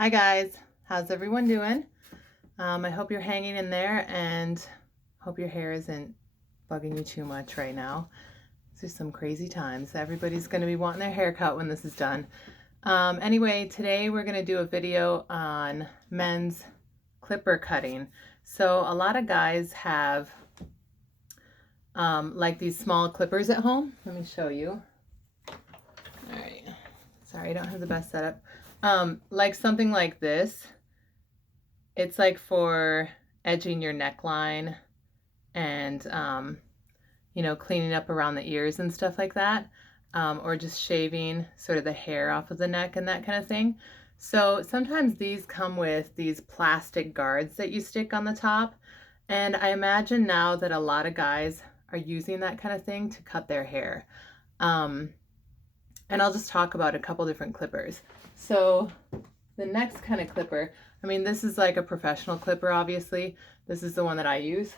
Hi guys, how's everyone doing? I hope you're hanging in there and hope your hair isn't bugging you too much right now. These are some crazy times. Everybody's going to be wanting their hair cut when this is done. Anyway, today we're going to do a video on men's clipper cutting. So a lot of guys have like these small clippers at home. Let me show you. All right. Sorry, I don't have the best setup. Like something like this. It's like for edging your neckline and, you know, cleaning up around the ears and stuff like that, or just shaving sort of the hair off of the neck and that kind of thing. So sometimes these come with these plastic guards that you stick on the top. And I imagine now that a lot of guys are using that kind of thing to cut their hair. And I'll just talk about a couple different clippers. So the next kind of clipper, I mean, this is like a professional clipper, obviously. This is the one that I use.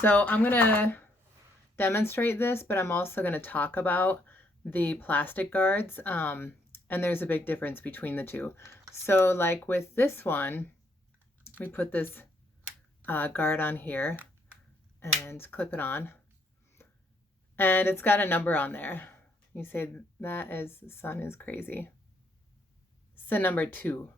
So I'm gonna demonstrate this, but I'm also gonna talk about the plastic guards, and there's a big difference between the two. So like with this one, we put this guard on here and clip it on. And it's got a number on there. You say that as the sun is crazy. It's a number 2.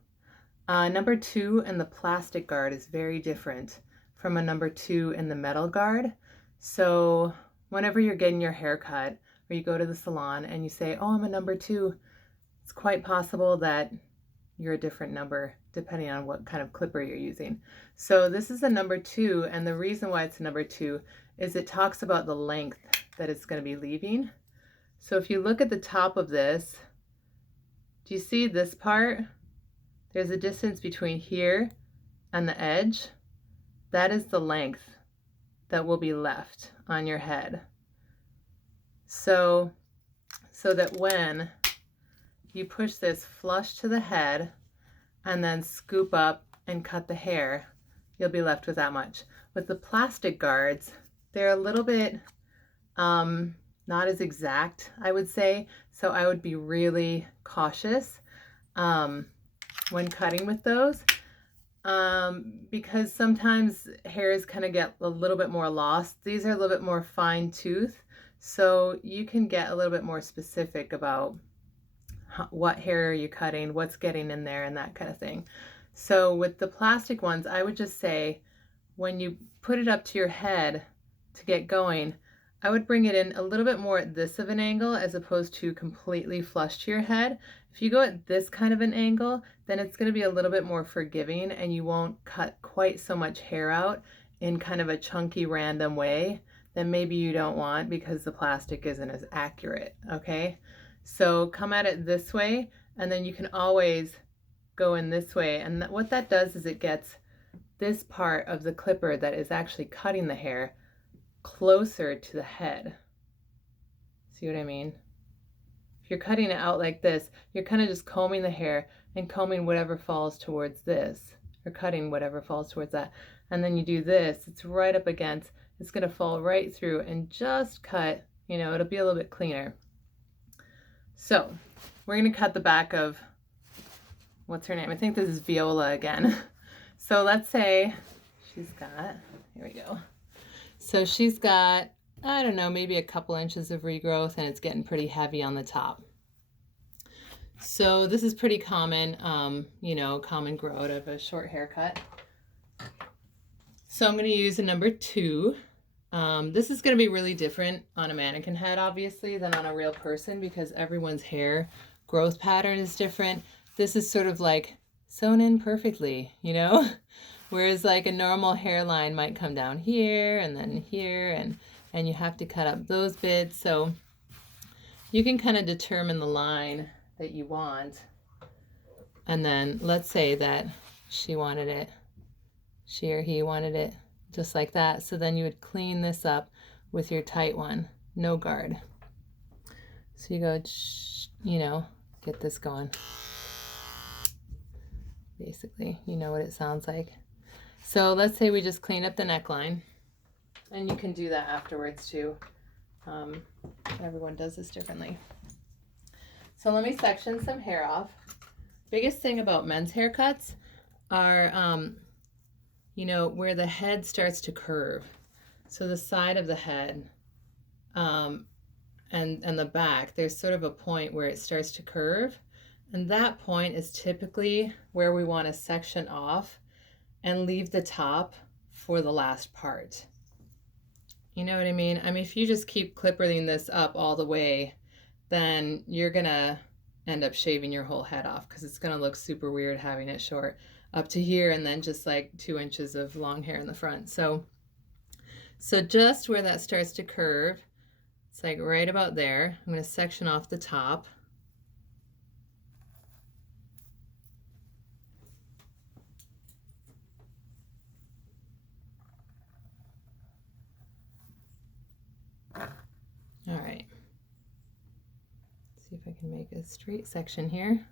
Number 2 and the plastic guard is very different from a number 2 in the metal guard. So whenever you're getting your hair cut or you go to the salon and you say, oh, I'm a number 2, it's quite possible that you're a different number depending on what kind of clipper you're using. So this is a number 2, and the reason why it's a number 2 is it talks about the length that it's going to be leaving. So if you look at the top of this, do you see this part? There's a distance between here and the edge. That is the length that will be left on your head. So that when you push this flush to the head and then scoop up and cut the hair, you'll be left with that much. With the plastic guards, they're a little bit not as exact, I would say. So I would be really cautious when cutting with those, because sometimes hairs kind of get a little bit more lost. These are a little bit more fine tooth, so you can get a little bit more specific about what hair are you cutting, what's getting in there, and that kind of thing. So with the plastic ones, I would just say when you put it up to your head to get going, I would bring it in a little bit more at this of an angle as opposed to completely flush to your head. If you go at this kind of an angle, then it's going to be a little bit more forgiving and you won't cut quite so much hair out in kind of a chunky random way that maybe you don't want because the plastic isn't as accurate, okay? So come at it this way, and then you can always go in this way. And what that does is it gets this part of the clipper that is actually cutting the hair closer to the head. See what I mean? If you're cutting it out like this, you're kind of just combing the hair and combing whatever falls towards this, or cutting whatever falls towards that. And then you do this, it's right up against, it's going to fall right through and just cut, you know, it'll be a little bit cleaner. So we're going to cut the back of, what's her name? I think this is Viola again. So let's say she's got, here we go. So she's got, I don't know, maybe a couple inches of regrowth, and it's getting pretty heavy on the top. So this is pretty common, you know, common growth of a short haircut. So I'm going to use a number 2. This is going to be really different on a mannequin head, obviously, than on a real person because everyone's hair growth pattern is different. This is sort of like sewn in perfectly, you know? Whereas like a normal hairline might come down here and then here, and you have to cut up those bits. So you can kind of determine the line that you want. And then let's say that she wanted it, she or he wanted it just like that. So then you would clean this up with your tight one, no guard. So you go, you know, get this going. Basically, you know what it sounds like. So let's say we just clean up the neckline, and you can do that afterwards too. Everyone does this differently. So let me section some hair off. biggest thing about men's haircuts are, you know, where the head starts to curve. So the side of the head and the back, there's sort of a point where it starts to curve. And that point is typically where we want to section off and leave the top for the last part. You know what I mean? I mean, if you just keep clipping this up all the way, then you're gonna end up shaving your whole head off because it's gonna look super weird having it short up to here and then just like 2 inches of long hair in the front. So just where that starts to curve, it's like right about there. I'm gonna section off the top. All right, let's see if I can make a straight section here.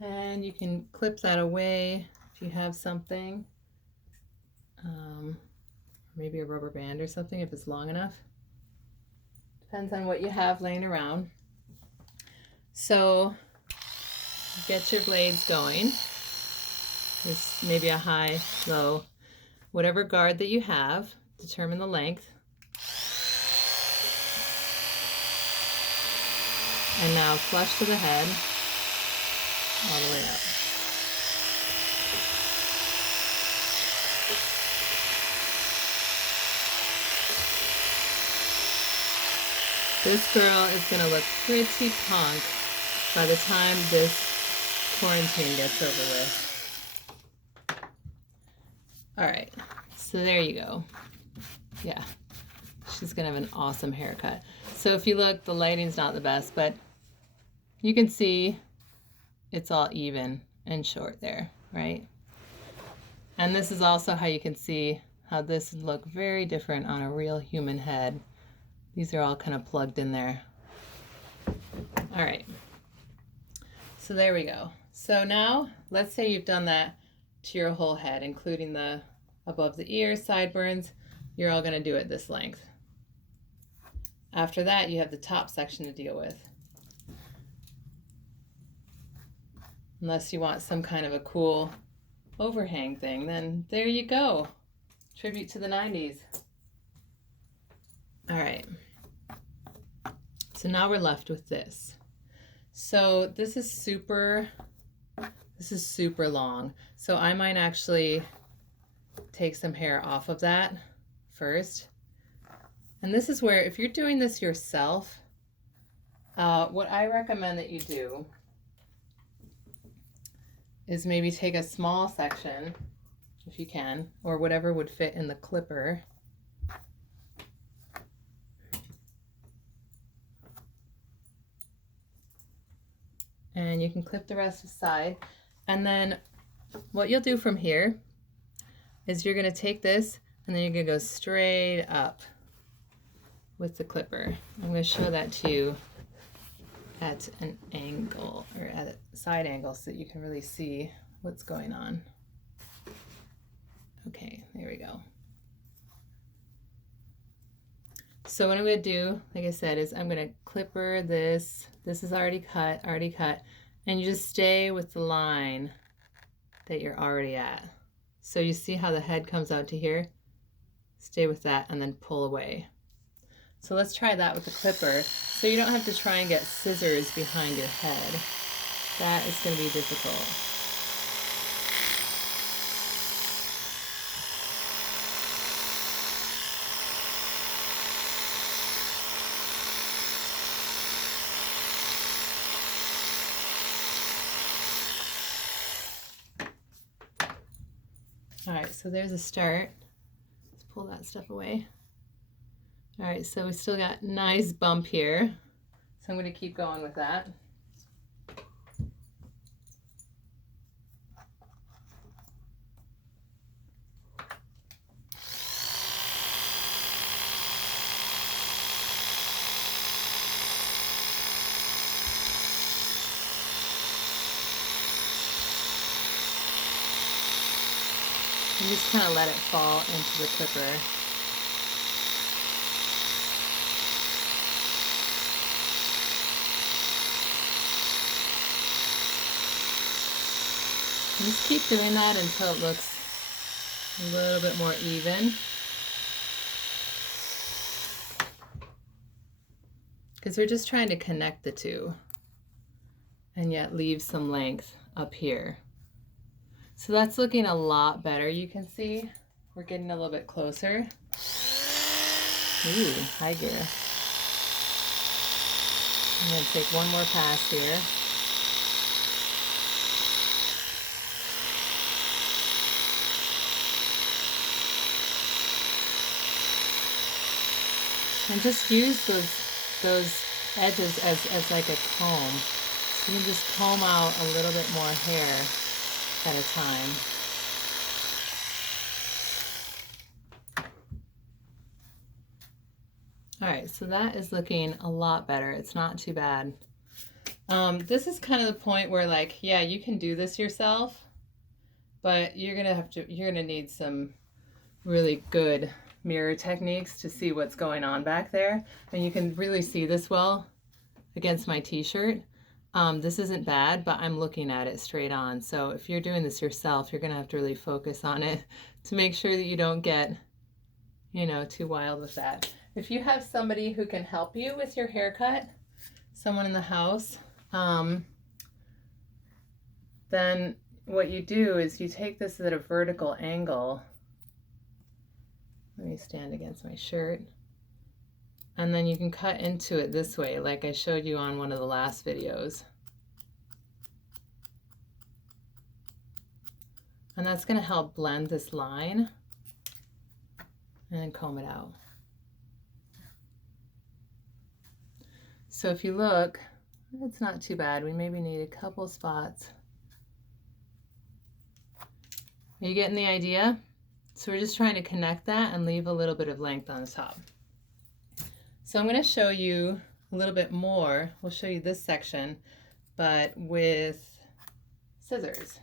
And you can clip that away if you have something, maybe a rubber band or something if it's long enough. Depends on what you have laying around. So get your blades going. There's maybe a high, low, whatever guard that you have, determine the length. And now flush to the head, all the way up. This girl is going to look pretty punk by the time this quarantine gets over with. All right, so there you go. Yeah, she's gonna have an awesome haircut. So if you look, the lighting's not the best, but you can see it's all even and short there, right? And this is also how you can see how this would look very different on a real human head. These are all kind of plugged in there. All right, so there we go. So now let's say you've done that to your whole head, including the above the ear, sideburns. You're all going to do it this length. After that, you have the top section to deal with. Unless you want some kind of a cool overhang thing, then there you go. Tribute to the 90s. All right. So now we're left with this. So this is super long. So I might actually take some hair off of that first. And this is where, if you're doing this yourself, what I recommend that you do is maybe take a small section, if you can, or whatever would fit in the clipper. And you can clip the rest aside. And then what you'll do from here is you're going to take this and then you're going to go straight up with the clipper. I'm going to show that to you at an angle, or at a side angle, so that you can really see what's going on. Okay, there we go. So what I'm going to do, like I said, is I'm going to clipper this. This is already cut, and you just stay with the line that you're already at. So you see how the head comes out to here? Stay with that and then pull away. So let's try that with the clipper. So you don't have to try and get scissors behind your head. That is going to be difficult. All right, so there's a start. Let's pull that stuff away. All right, so we still got nice bump here. So I'm going to keep going with that. And just kind of let it fall into the clipper. And just keep doing that until it looks a little bit more even. Because we're just trying to connect the two and yet leave some length up here. So that's looking a lot better, you can see. We're getting a little bit closer. Ooh, high gear. I'm going to take one more pass here. And just use those edges as like a comb. So you can just comb out a little bit more hair at a time. All right, so that is looking a lot better. It's not too bad. This is kind of the point where, like, yeah, you can do this yourself, but you're gonna need some really good mirror techniques to see what's going on back there. And you can really see this well against my t-shirt. This isn't bad, but I'm looking at it straight on. So if you're doing this yourself, you're gonna have to really focus on it to make sure that you don't get, you know, too wild with that. If you have somebody who can help you with your haircut, someone in the house, then what you do is you take this at a vertical angle. Let me stand against my shirt. And then you can cut into it this way, like I showed you on one of the last videos. And that's going to help blend this line and then comb it out. So if you look, it's not too bad. We maybe need a couple spots. Are you getting the idea? So we're just trying to connect that and leave a little bit of length on the top. So I'm going to show you a little bit more. We'll show you this section, but with scissors.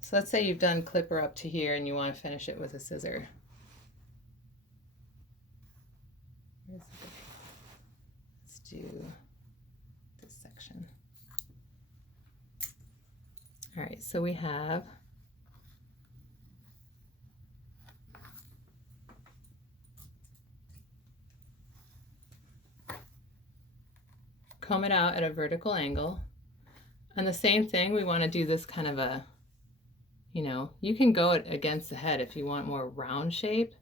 So let's say you've done clipper up to here and you want to finish it with a scissor. Let's do this section. All right, so we have comb it out at a vertical angle. And the same thing, we want to do this kind of a, you know, you can go against the head if you want more round shape.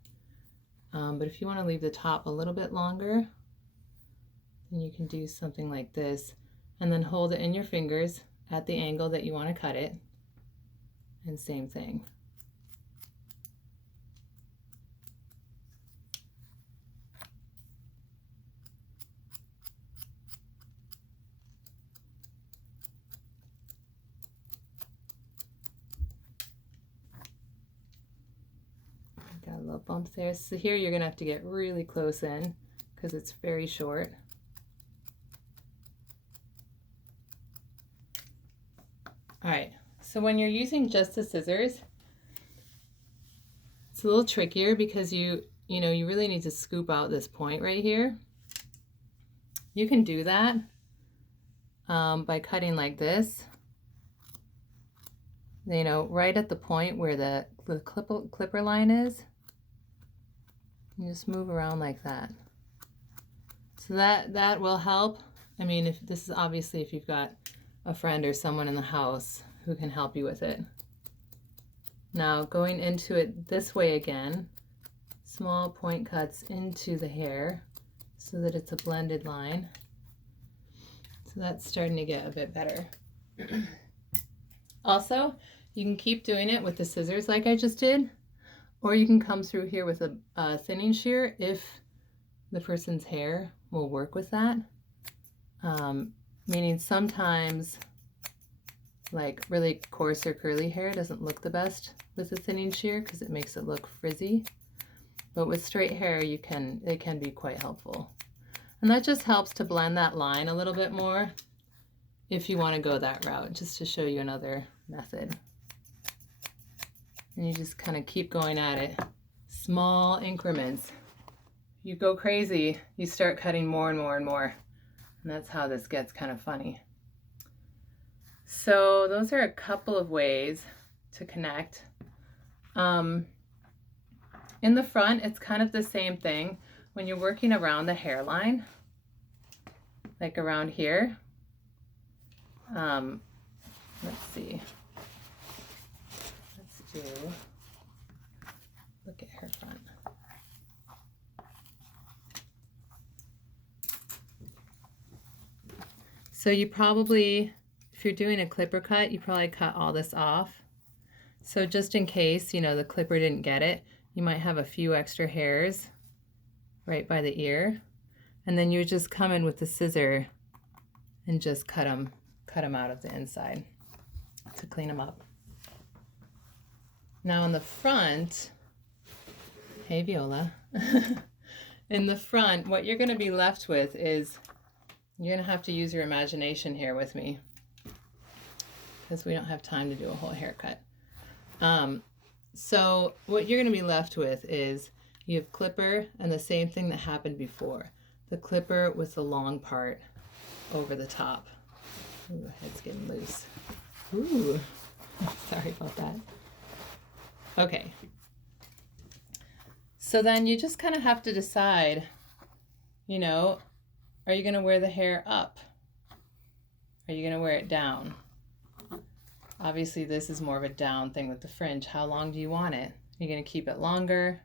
But if you want to leave the top a little bit longer, then you can do something like this and then hold it in your fingers at the angle that you want to cut it. And same thing. Got a little bump there. So here you're going to have to get really close in because it's very short. All right, so when you're using just the scissors, it's a little trickier because you really need to scoop out this point right here. You can do that by cutting like this, you know, right at the point where the clipper line is. You just move around like that. So that will help. I mean, if this is obviously if you've got a friend or someone in the house who can help you with it. Now going into it this way again, small point cuts into the hair so that it's a blended line. So that's starting to get a bit better. Also, you can keep doing it with the scissors like I just did, or you can come through here with a thinning shear if the person's hair will work with that. Meaning sometimes like really coarse or curly hair doesn't look the best with a thinning shear because it makes it look frizzy. But with straight hair, it can be quite helpful. And that just helps to blend that line a little bit more if you want to go that route, just to show you another method. And you just kind of keep going at it. Small increments. You go crazy, you start cutting more and more and more. And that's how this gets kind of funny. So those are a couple of ways to connect. In the front, it's kind of the same thing. When you're working around the hairline, like around here, let's see, let's do, look at her front. So you probably, if you're doing a clipper cut, you probably cut all this off. So just in case, you know, the clipper didn't get it, you might have a few extra hairs right by the ear. And then you would just come in with the scissor and just cut them out of the inside to clean them up. Now in the front, hey Viola, in the front, what you're gonna be left with is, you're gonna have to use your imagination here with me because we don't have time to do a whole haircut. So what you're gonna be left with is, you have clipper and the same thing that happened before. The clipper with the long part over the top. Ooh, head's getting loose. Ooh, sorry about that. Okay. So then you just kind of have to decide, you know, are you gonna wear the hair up? Are you gonna wear it down? Obviously this is more of a down thing with the fringe. How long do you want it? Are you gonna keep it longer?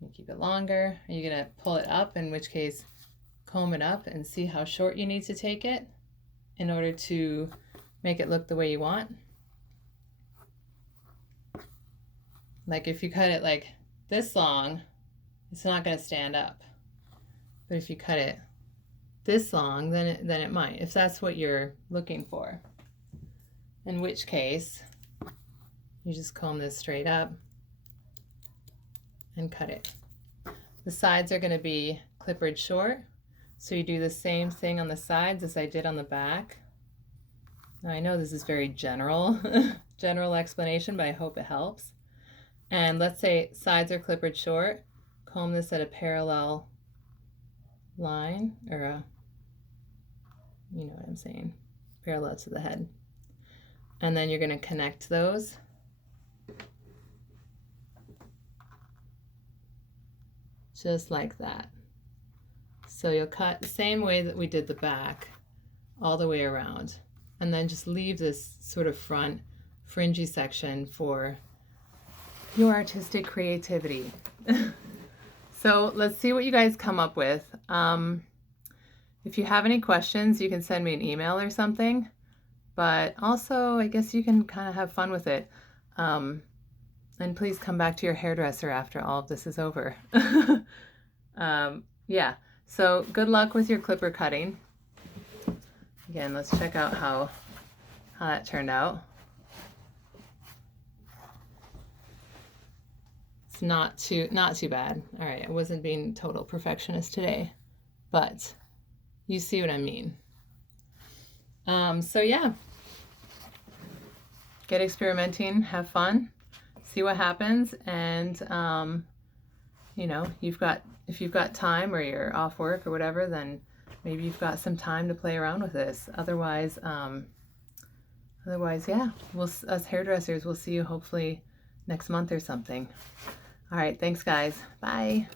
You keep it longer. Are you gonna pull it up, in which case comb it up and see how short you need to take it in order to make it look the way you want? Like if you cut it like this long, it's not gonna stand up. But if you cut it this long, then it might, if that's what you're looking for. In which case, you just comb this straight up and cut it. The sides are going to be clippered short, so you do the same thing on the sides as I did on the back. Now I know this is very general explanation, but I hope it helps. And let's say sides are clippered short, comb this at a parallel line, or a, you know what I'm saying, parallel to the head. And then you're going to connect those. Just like that. So you'll cut the same way that we did the back, all the way around. And then just leave this sort of front fringy section for your artistic creativity. So let's see what you guys come up with. If you have any questions, you can send me an email or something. But also, I guess you can kind of have fun with it. And please come back to your hairdresser after all of this is over. Yeah, so good luck with your clipper cutting. Again, let's check out how that turned out. It's not too bad. All right, I wasn't being total perfectionist today, but you see what I mean. So yeah, get experimenting, have fun, see what happens, and you know, if you've got time or you're off work or whatever, then maybe you've got some time to play around with this. Otherwise, yeah, us hairdressers, we'll see you hopefully next month or something. All right, thanks guys. Bye.